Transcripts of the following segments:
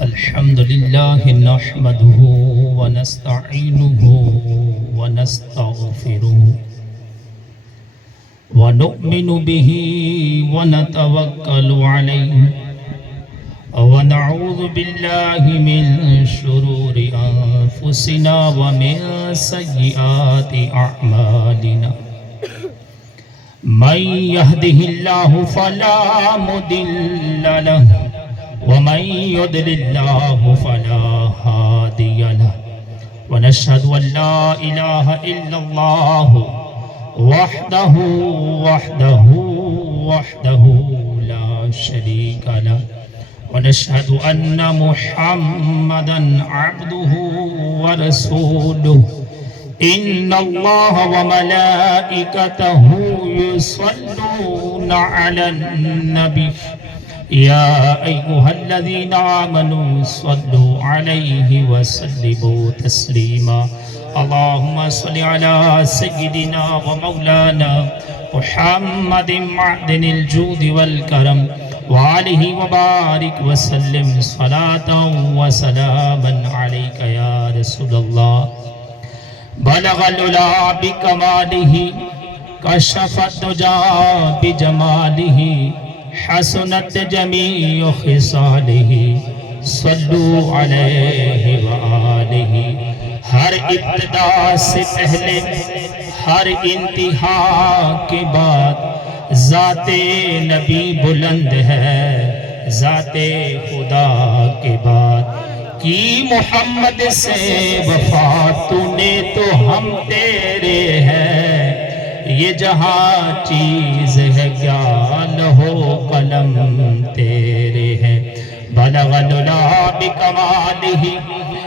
الحمد لله نحمده ونستعينه ونستغفره ونؤمن به ونتوكل عليه ونعوذ بالله من شرور أنفسنا ومن سيئات أعمالنا من يهده الله فلا مضل له ومن يضلل الله فلا هادي له ونشهد أن لا إله إلا الله وحده لا شريك له ونشهد أن محمدا عبده ورسوله إن الله وملائكته يصلون على النبي يا أيها الذين آمنوا صلوا عليه وسلموا تسليما اللهم صل على سيدنا ومولانا محمد معدن الجود والكرم وعليه وبارك وسلم صلاة وسلاما عليك يا رسول الله بلغ العلا بكماله كشف الدجى بجماله حسنت جميع خصاله صلوا علیہ وآلہ ہر ابتدا سے پہلے ہر انتہا کے بعد ذات نبی بلند ہے ذات خدا کے بعد کی محمد سے وفا تو نے تو ہم تیرے ہیں یہ جہاں چیز ہے کیا لہو قلم تیرے ہیں بلغ العلا بکمالہ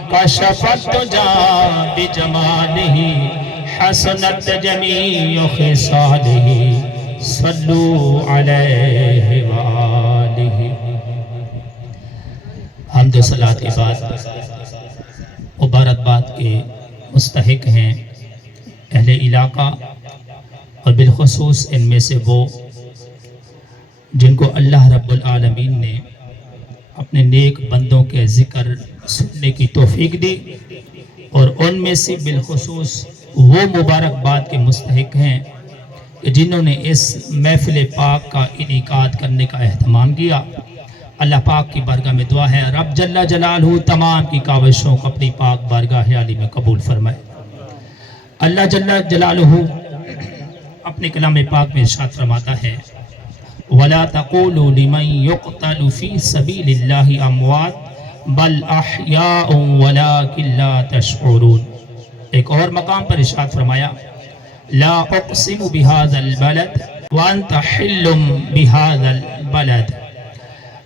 کشف الدجی بجمالہ حسنت جمیع خصالہ صلوا علیہ وآلہ حمد و صلاۃ کے بعد مبارکباد کے مستحق ہیں اہل علاقہ اور بالخصوص ان میں سے وہ جن کو اللہ رب العالمین نے اپنے نیک بندوں کے ذکر سننے کی توفیق دی اور ان میں سے بالخصوص وہ مبارکباد کے مستحق ہیں کہ جنہوں نے اس محفل پاک کا انعقاد کرنے کا اہتمام کیا اللہ پاک کی بارگاہ میں دعا ہے رب جل جلالہ تمام کی کاوشوں کو اپنی پاک بارگاہ عالی میں قبول فرمائے اللہ جل جلالہ اپنے کلام پاک میں ارشاد فرماتا ہے وَلَا تَقُولُوا لِمَنْ يُقْتَلُ فِي سَبِيلِ اللَّهِ أَمْوَاتٌ بَلْ أَحْيَاءٌ وَلَكِنْ لَا تَشْعُرُونَ ایک اور مقام پر ارشاد فرمایا لَا أُقْسِمُ بِهَذَا الْبَلَدِ وَأَنْتَ حِلٌّ بِهَذَا الْبَلَدِ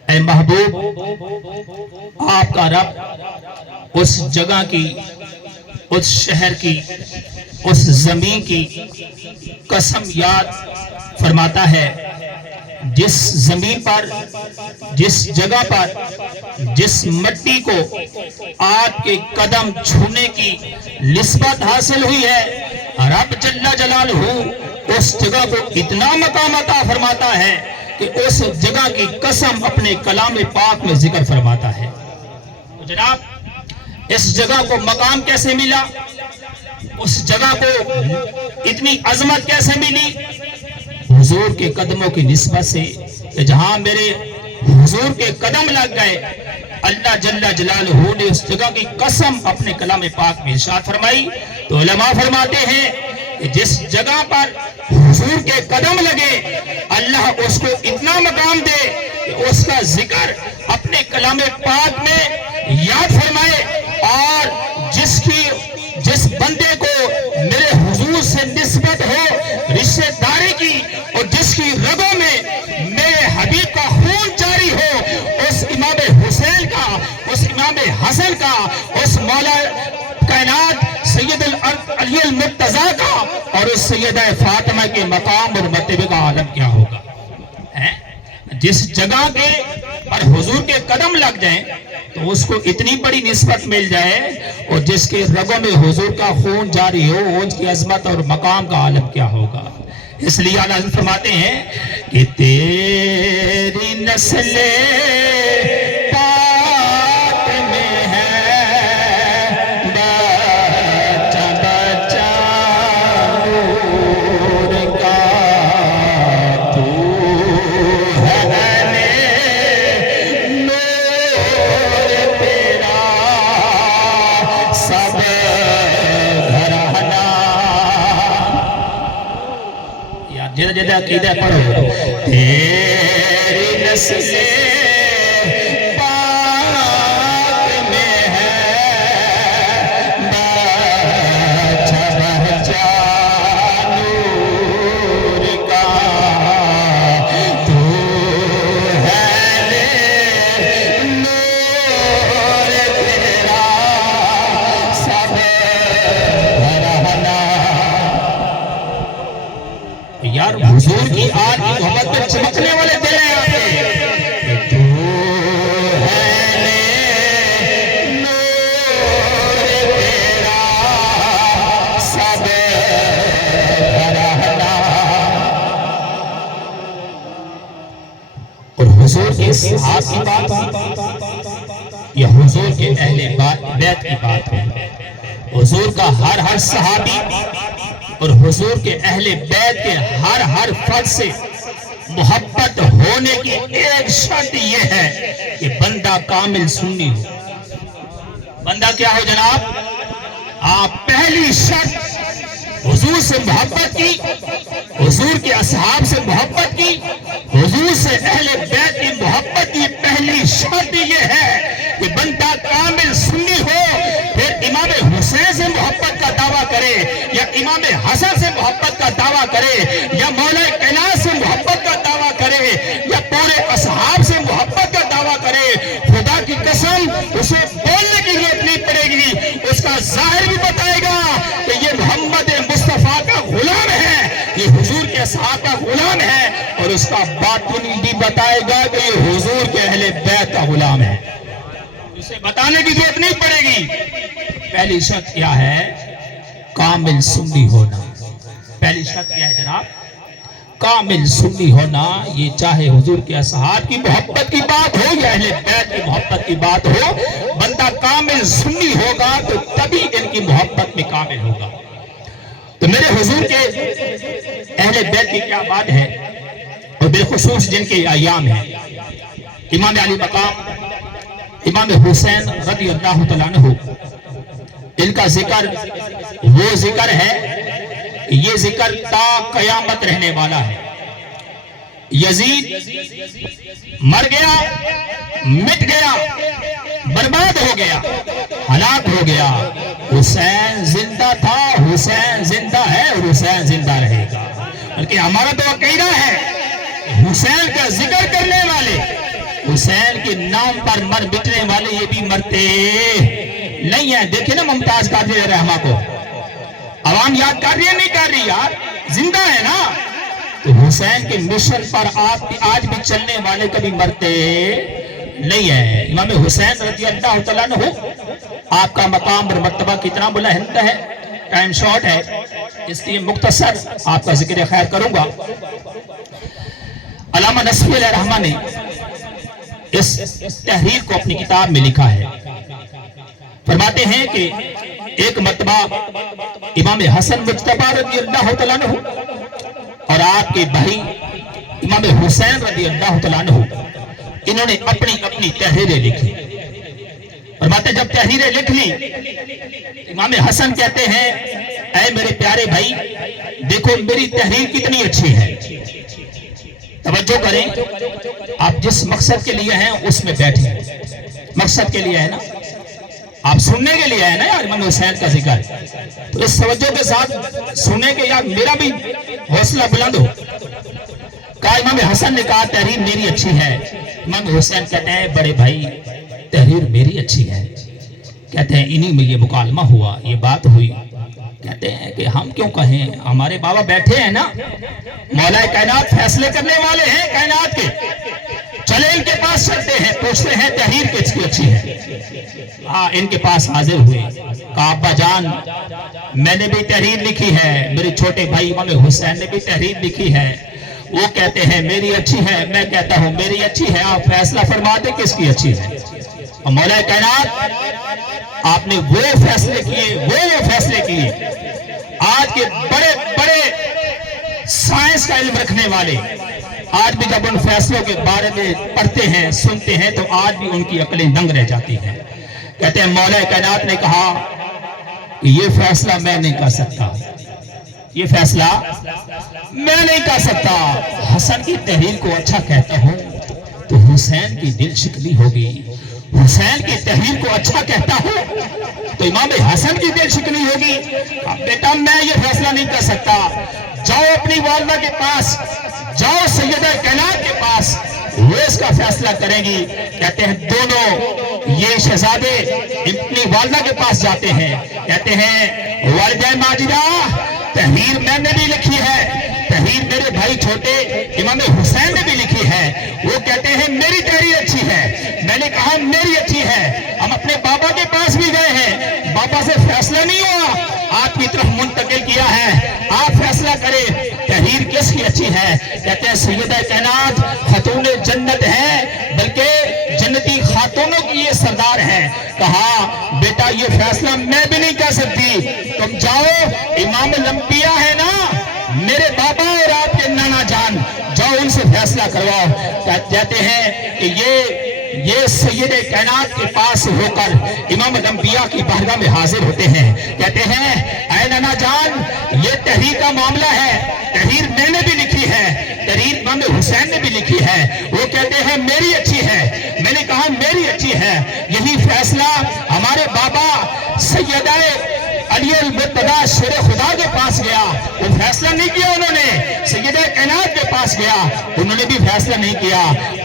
اے محبوب آپ کا رب اس جگہ کی اس شہر کی اس زمین کی قسم یاد فرماتا ہے جس زمین پر جس جگہ پر جس مٹی کو آپ کے قدم چھونے کی نسبت حاصل ہوئی ہے رب جل جلالہ اس جگہ کو اتنا مقام عطا فرماتا ہے کہ اس جگہ کی قسم اپنے کلام پاک میں ذکر فرماتا ہے جناب اس جگہ کو مقام کیسے ملا اس جگہ کو اتنی عظمت کیسے ملی حضور کے قدموں کی نسبت سے کہ جہاں میرے حضور کے قدم لگ گئے اللہ جل جلالہ نے اس جگہ کی قسم اپنے کلام پاک میں ارشاد فرمائی تو علماء فرماتے ہیں کہ جس جگہ پر حضور کے قدم لگے اللہ اس کو اتنا مقام دے کہ اس کا ذکر اپنے کلام پاک میں یاد فرمائے اور جس بندے کو میرے حضور سے نسبت ہو رشتہ داری کی اور جس کی رگوں میں میرے حبیب کا خون جاری ہو اس امام حسین کا اس امام حسن کا اس مولا کائنات سید علی المرتضیٰ کا اور اس سیدہ فاطمہ کے مقام اور مرتبے کا عالم کیا ہوگا جس جگہ کے پر حضور کے قدم لگ جائیں تو اس کو اتنی بڑی نسبت مل جائے اور جس کے رگوں میں حضور کا خون جاری ہو اس کی عظمت اور مقام کا عالم کیا ہوگا اس لیے اعلیٰ حضرت فرماتے ہیں کہ تیری نسل پاک سجدہ عقیدہ پڑھو تیری نسل پاک میں ہے بچہ بچہ نور کا تو ہے نور تیرا سب بھرنا یار حضور کی آج کی محبت میں چمکنے والے دل ہیں آپ کے تو ہے نور تیرا سب بھرنا اور حضور کے صحابہ کی بات یا حضور کے اہل بیت کی بات ہے حضور کا ہر صحابی اور حضور کے اہل بیت کے ہر فرد سے محبت ہونے کی ایک شرط یہ ہے کہ بندہ کامل سنی ہو بندہ کیا ہو جناب آپ پہلی شرط حضور سے محبت کی حضور کے اصحاب سے محبت کی حضور سے اہل بیت کی محبت کی پہلی شرط یہ ہے کہ بندہ کامل سنی ہو پھر امام حسین سے محبت کا دعویٰ کرے یا امام حسن سے محبت کا دعویٰ کرے یا مولا کائنات سے محبت کا دعویٰ کرے یا پورے اصحاب سے محبت کا دعویٰ کرے خدا کی قسم اسے بولنے کی ضرورت نہیں پڑے گی اس کا ظاہر بھی بتائے گا کہ یہ محمد مصطفیٰ کا غلام ہے یہ حضور کے اصحاب کا غلام ہے اور اس کا باطن بھی بتائے گا کہ یہ حضور کے اہل بیت کا غلام ہے اسے بتانے کی ضرورت نہیں پڑے گی پہلی شرط کیا ہے کامل سنی ہونا پہلی شرط کیا ہے جناب کامل سنی ہونا یہ چاہے حضور کے اصحاب کی محبت کی بات ہو یا اہل بیت کی محبت کی بات ہو بندہ کامل سنی ہوگا تو تبھی ان کی محبت میں کامل ہوگا تو میرے حضور کے اہل بیت کی کیا بات ہے اور بالخصوص جن کے ایام ہیں امام علی مقام امام حسین رضی اللہ تعالیٰ عنہ ان کا ذکر وہ ذکر ہے یہ ذکر تا قیامت رہنے والا ہے یزید مر گیا مٹ گیا برباد ہو گیا ہلاک ہو گیا حسین زندہ تھا حسین زندہ ہے اور حسین زندہ رہے گا بلکہ ہمارا تو عقیدہ ہے حسین کا ذکر کرنے والے حسین کے نام پر مر مٹنے والے یہ بھی مرتے نہیں ہیں دیکھیں نا ممتاز قادری رحمہ کو عوام یاد کر رہی ہے نہیں کر رہی یار زندہ ہے نا تو حسین کے مشن پر آج بھی چلنے والے کبھی مرتے نہیں ہیں امام حسین رضی اللہ تعالیٰ عنہ آپ کا مقام اور مرتبہ کتنا بلند ہے ٹائم شارٹ ہے اس لیے مختصر آپ کا ذکر خیر کروں گا علامہ نصفی علیہ الرحمہ نے اس تحریر کو اپنی کتاب میں لکھا ہے فرماتے ہیں کہ ایک مرتبہ امام حسن مجتبی رضی اللہ تعالیٰ عنہ اور آپ کے بھائی امام حسین رضی اللہ تعالیٰ عنہ انہوں نے اپنی تحریریں لکھی فرماتے جب تحریریں لکھ لی امام حسن کہتے ہیں اے میرے پیارے بھائی دیکھو میری تحریر کتنی اچھی ہے توجہ کریں آپ جس مقصد کے لیے ہیں اس میں بیٹھیں مقصد کے لیے ہے نا آپ سننے کے لیے ہے نا یار امام حسین کا ذکر تو اس توجہ کے ساتھ سننے کے یار میرا بھی حوصلہ بلند ہو کہا امام حسن نے کہا تحریر میری اچھی ہے امام حسین کہتے ہیں بڑے بھائی تحریر میری اچھی ہے کہتے ہیں انہی میں یہ مکالمہ ہوا یہ بات ہوئی کہتے ہیں کہ ہم کیوں کہیں ہمارے بابا بیٹھے ہیں نا مولا کائنات فیصلے کرنے والے ہیں کائنات کے چلے ان کے پاس چلتے ہیں پوچھتے ہیں تحریر کس کی اچھی ہے ہاں ان کے پاس حاضر ہوئے کہا ابا جان میں نے بھی تحریر لکھی ہے میرے چھوٹے بھائی امام حسین نے بھی تحریر لکھی ہے وہ کہتے ہیں میری اچھی ہے میں کہتا ہوں میری اچھی ہے آپ فیصلہ فرما دیں کس کی اچھی ہے اور مولا کائنات آپ نے وہ فیصلے کیے آج کے بڑے بڑے سائنس کا علم رکھنے والے آج بھی جب ان فیصلوں کے بارے میں پڑھتے ہیں سنتے ہیں تو آج بھی ان کی عقلیں دنگ رہ جاتی ہیں کہتے ہیں مولا کائنات نے کہا کہ یہ فیصلہ میں نہیں کر سکتا یہ فیصلہ میں نہیں کر سکتا. حسن کی تحریر کو اچھا کہتا ہوں تو حسین کی دل شکنی ہوگی. حسین کی تحریر کو اچھا کہتا ہوں تو امام حسن کی دل شکنی ہوگی. اب بیٹا میں یہ فیصلہ نہیں کر سکتا. جاؤ اپنی والدہ کے پاس، جاؤ سیدہ کائنات کے پاس، وہ اس کا فیصلہ کریں گی. کہتے ہیں دونوں یہ شہزادے اپنی والدہ کے پاس جاتے ہیں. کہتے ہیں والدہ ماجدہ، تحریر میں نے بھی لکھی ہے، تحریر میرے بھائی چھوٹے امام حسین نے بھی لکھی ہے. وہ کہتے ہیں میری تحریر اچھی ہے. میں نے کہا میری اچھی ہے. ہم اپنے بابا کے پاس بھی گئے ہیں، بابا سے فیصلہ نہیں ہوا، آپ کی طرف منتقل کیا ہے، آپ فیصلہ کریں تحریر کس کی اچھی ہے. کہتے ہیں سیدہ کائنات خاتون جنت ہے، بلکہ جنتی خاتونوں کی یہ سردار ہے. کہا بیٹا یہ فیصلہ میں بھی نہیں کر سکتی، تم جاؤ امام الانبیاء ہے نا میرے بابا اور آپ کے نانا جان، جاؤ ان سے فیصلہ کرواؤ. کہتے ہیں کہ یہ سید کائنات کے پاس ہو کر امام الانبیاء کی بارگاہ میں حاضر ہوتے ہیں. کہتے ہیں اے نانا جان، یہ تحریر کا معاملہ ہے، تحریر میں نے بھی لکھی ہے، تحریر امام حسین نے بھی لکھی ہے. وہ کہتے ہیں میری اچھی ہے. میں نے کہا میری اچھی ہے. یہی فیصلہ ہمارے بابا سیدہ علی المرتضیٰ شیر خدا کے پاس گیا، وہ فیصلہ نہیں کیا. انہوں نے سیدہ کائنات کے پاس گیا، انہوں نے بھی فیصلہ نہیں کیا.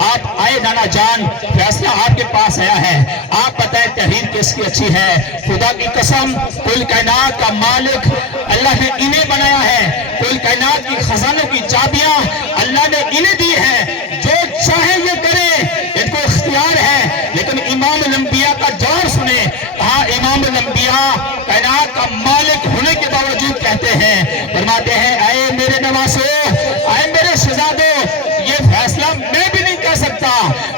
آپ آئے نانا جان، فیصلہ آپ کے پاس آیا ہے، آپ بتائیں تحریر کس کی اچھی ہے. خدا کی قسم کل کائنات کا مالک اللہ نے انہیں بنایا ہے، کل کائنات کی خزانوں کی چابیاں اللہ نے انہیں دی ہے، جو چاہے یہ کریں، ان کو اختیار ہے. لیکن امام الانبیاء کا جواب سنیں. کہا امام الانبیاء کائنات کا مالک ہونے کے باوجود کہتے ہیں، فرماتے ہیں اے میرے نواسو، اے میرے شہزادوں، یہ فیصلہ میں بھی نہیں کر سکتا،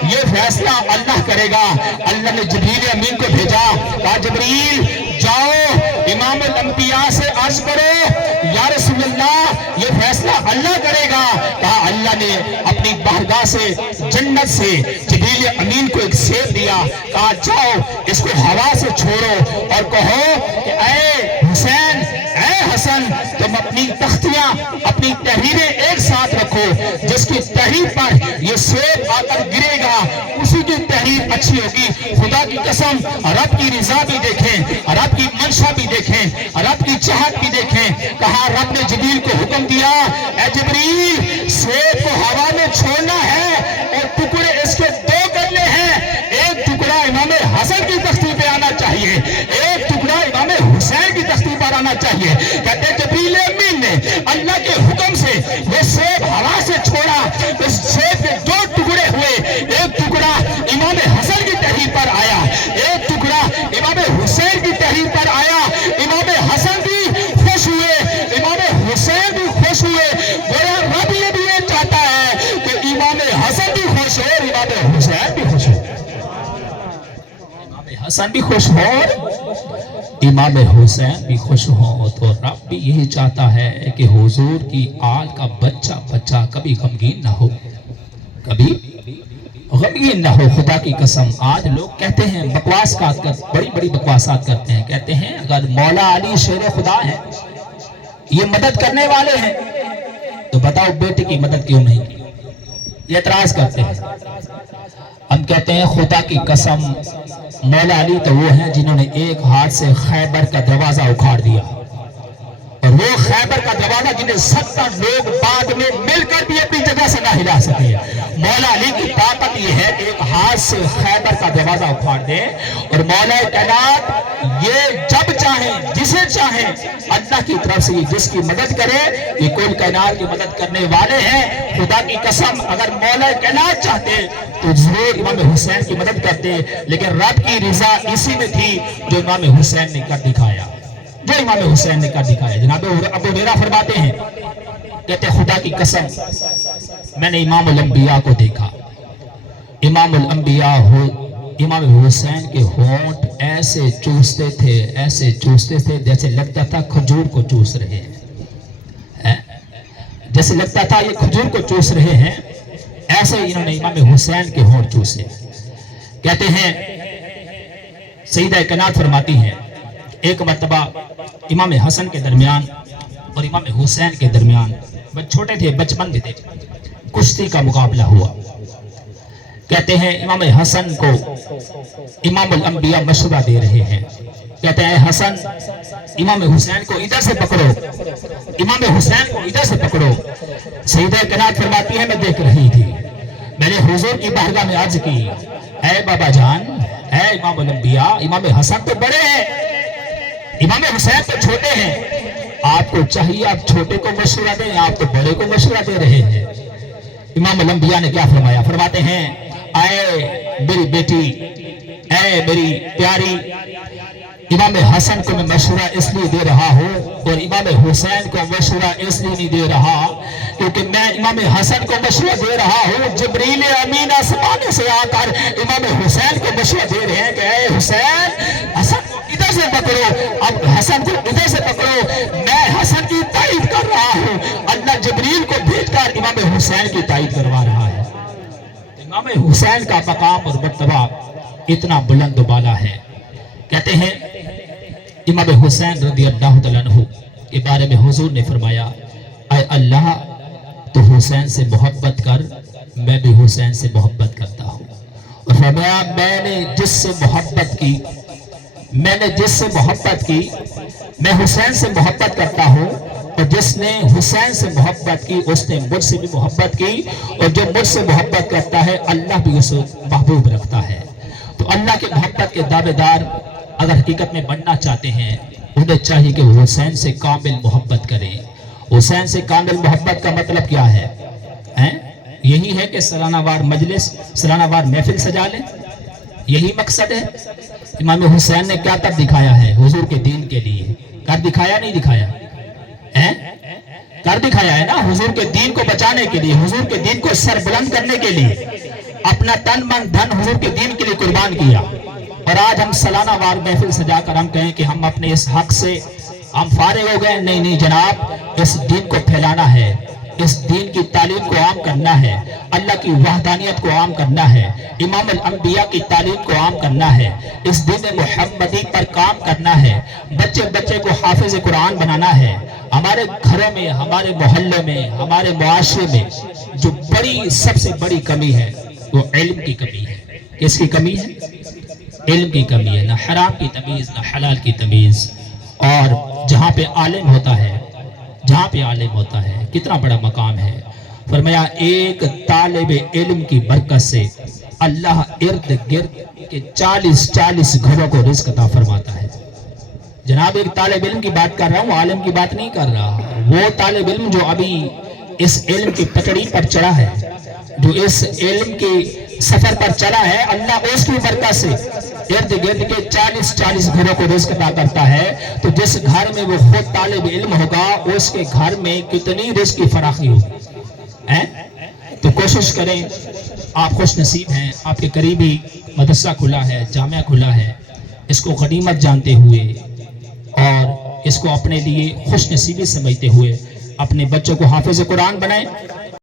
یہ فیصلہ اللہ کرے گا. اللہ نے جبریل امین کو بھیجا. کہا جبریل جاؤ امام الانبیاء سے عرض کرو یا رسول اللہ یہ فیصلہ اللہ کرے گا. کہا اللہ نے اپنی بارگاہ سے جنت سے جبریل امین کو ایک سیب دیا. کہا جاؤ اس کو ہوا سے چھوڑو اور کہو کہ اے حسین، اے حسن، تم اپنی تختیاں اپنی تحریریں ایک ساتھ رکھو، جس کی تحریر پر یہ سیب آ کر گرے گا اسی کی تحریر اچھی ہوگی. خدا کی قسم رب کی رضا بھی دیکھیں، رب کی منشا بھی دیکھیں، رب کی چاہت بھی دیکھیں. کہا رب نے جبریل کو حکم دیا اے جبریل سیب کو ہوا میں چھوڑنا ہے اور ٹکڑے اس کے دو کرنے ہیں. ایک ٹکڑا امام حسن کی تختی پہ آنا چاہیے، ایک ٹکڑا امام حسین کی تختی پر آنا چاہیے. کہتے ہیں جبریل امین نے اللہ کے حکم سے وہ سیب ہوا سے چھوڑا، اس سیب کے دو ٹکڑے ہوئے. ایک ٹکڑا امام حسن کی تحریر پر آیا، ایک ٹکڑا امام حسین کی تحریر پر آیا. امام حسن بھی خوش ہوئے، امام حسین بھی خوش ہوئے. گویا رب یہ بھی یہ چاہتا ہے کہ امام حسن بھی خوش ہو اور امام حسین بھی خوش ہو، امام حسن بھی خوش ہو اور امام حسین بھی خوش ہو. تو رب بھی یہی چاہتا ہے کہ حضور کی آل کا بچہ کبھی غمگین نہ ہو، کبھی غمگین نہ ہو. خدا کی قسم آج لوگ کہتے ہیں بکواس بڑی بڑی بکواسات کرتے ہیں. کہتے ہیں اگر مولا علی شیر خدا ہے، یہ مدد کرنے والے ہیں، تو بتاؤ بیٹے کی مدد کیوں نہیں کی؟ یہ اعتراض کرتے ہیں. ہم کہتے ہیں خدا کی قسم مولا علی تو وہ ہیں جنہوں نے ایک ہاتھ سے خیبر کا دروازہ اکھاڑ دیا، اور وہ خیبر کا دروازہ جنہیں 70 لوگ بعد میں مل کر بھی اپنی جگہ سے نہ ہلا سکے. مولا علی کی طاقت یہ ہے کہ ایک ہاتھ سے خیبر کا دروازہ اکھاڑ دے. اور مولا کائنات یہ جب چاہیں جسے چاہیں اللہ کی طرف سے جس کی مدد کرے، یہ کل کائنات کی مدد کرنے والے ہیں. خدا کی قسم اگر مولا کائنات چاہتے تو ضرور امام حسین کی مدد کرتے، لیکن رب کی رضا اسی میں تھی جو امام حسین نے کر دکھایا، جو امام حسین نے کر دکھایا. جناب ابو ہریرہ فرماتے ہیں، کہتے خدا کی قسم میں نے امام الانبیاء کو دیکھا. امام الانبیاء امام حسین کے ہونٹ ایسے چوستے تھے جیسے لگتا تھا کھجور کو چوس رہے ہیں، جیسے لگتا تھا یہ کھجور کو چوس رہے ہیں، ایسے انہوں نے امام حسین کے ہونٹ چوسے. کہتے ہیں سیدہ کائنات فرماتی ہیں ایک مرتبہ امام حسن کے درمیان اور امام حسین کے درمیان چھوٹے تھے، بچپن میں تھے، کشتی کا مقابلہ ہوا۔ کہتے ہیں امام حسن کو امام الانبیاء مشورہ دے رہے ہیں، کہتے ہیں حسن امام حسین کو ادھر سے پکڑو، امام حسین کو ادھر سے پکڑو۔ سیدہ کائنات فرماتی ہے میں دیکھ رہی تھی، میں نے حضور کی بارگاہ میں عرض کی، اے بابا جان، اے امام الانبیاء، امام حسن تو بڑے ہیں، امام حسین تو چھوٹے ہیں، آپ کو چاہیے آپ چھوٹے کو مشورہ دیں، آپ تو بڑے کو مشورہ دے رہے ہیں۔ امام الانبیاء نے کیا فرمایا؟ فرماتے ہیں اے میری بیٹی، اے میری پیاری، امام حسن کو میں مشورہ اس لیے دے رہا ہوں اور امام حسین کو مشورہ اس لیے نہیں دے رہا کیونکہ میں امام حسن کو مشورہ دے رہا ہوں، جبریل امین آسمان سے آ کر امام حسین کو مشورہ دے رہے ہیں کہ اے حسین، حسن کو ادھر سے پکڑو، اب حسن کو ادھر سے پکڑو، میں حسن کی تائید کر رہا ہوں، اللہ جبریل کو بھیج کر امام حسین کی تائید کروا رہا ہے۔ امام حسین کا مقام اور مرتبہ اتنا بلند و بالا ہے۔ کہتے ہیں امام حسین رضی اللہ تعالیٰ عنہ کے بارے میں حضور نے فرمایا، اے اللہ تو حسین سے محبت کر، میں بھی حسین سے محبت کرتا ہوں۔ اور فرمایا میں نے جس سے محبت کی، میں حسین سے محبت کرتا ہوں، اور جس نے حسین سے محبت کی اس نے مجھ سے بھی محبت کی، اور جو مجھ سے محبت کرتا ہے اللہ بھی اسے محبوب رکھتا ہے۔ تو اللہ کے محبت کے دعوے دار اگر حقیقت میں بننا چاہتے ہیں، انہیں چاہیے کہ حسین سے کامل محبت کریں۔ حسین سے کامل محبت کا مطلب کیا ہے؟ یہی ہے کہ سالانہ وار مجلس، سالانہ وار محفل سجا لیں، یہی مقصد ہے؟ امام حسین نے کیا کر دکھایا ہے حضور کے دین کے لیے؟ کر دکھایا نہیں دکھایا؟ کر دکھایا ہے نا، حضور کے دین کو بچانے کے لیے، حضور کے دین کو سر بلند کرنے کے لیے اپنا تن من دھن حضور کے دین کے لیے قربان کیا۔ اور آج ہم سالانہ وار محفل سجا کر ہم کہیں کہ ہم اپنے اس حق سے ہم فارغ ہو گئے؟ نہیں نہیں جناب، اس دین کو پھیلانا ہے، اس دین کی تعلیم کو عام کرنا ہے، اللہ کی وحدانیت کو عام کرنا ہے، امام الانبیاء کی تعلیم کو عام کرنا ہے، اس دین محمدی پر کام کرنا ہے، بچے بچے کو حافظ قرآن بنانا ہے۔ ہمارے گھروں میں، ہمارے محلے میں، ہمارے معاشرے میں جو سب سے بڑی کمی ہے وہ علم کی کمی ہے۔ کس کی کمی ہے؟ علم کی کمی ہے، نہ حرام کی تمیز نہ حلال کی تمیز۔ اور جہاں پہ عالم ہوتا ہے، جہاں پہ عالم ہوتا ہے کتنا بڑا مقام ہے۔ فرمایا ایک طالب علم کی برکت سے اللہ ارد گرد کے 40 گھروں کو رزق عطا فرماتا ہے۔ جناب ایک طالب علم کی بات کر رہا ہوں، عالم کی بات نہیں کر رہا۔ وہ طالب علم جو ابھی اس علم کی پٹڑی پر چڑھا ہے، جو اس علم کی سفر پر چلا ہے، اللہ اس کی برکت سے ارد گرد کے 40 گھروں کو رزق عطا کرتا ہے۔ تو جس گھر میں وہ خود طالب علم ہوگا اس کے گھر میں کتنی رزق کی فراخی ہوگی۔ تو کوشش کریں، آپ خوش نصیب ہیں، آپ کے قریبی مدرسہ کھلا ہے، جامعہ کھلا ہے، اس کو غنیمت جانتے ہوئے اور اس کو اپنے لیے خوش نصیبی سمجھتے ہوئے اپنے بچوں کو حافظ قرآن بنائیں۔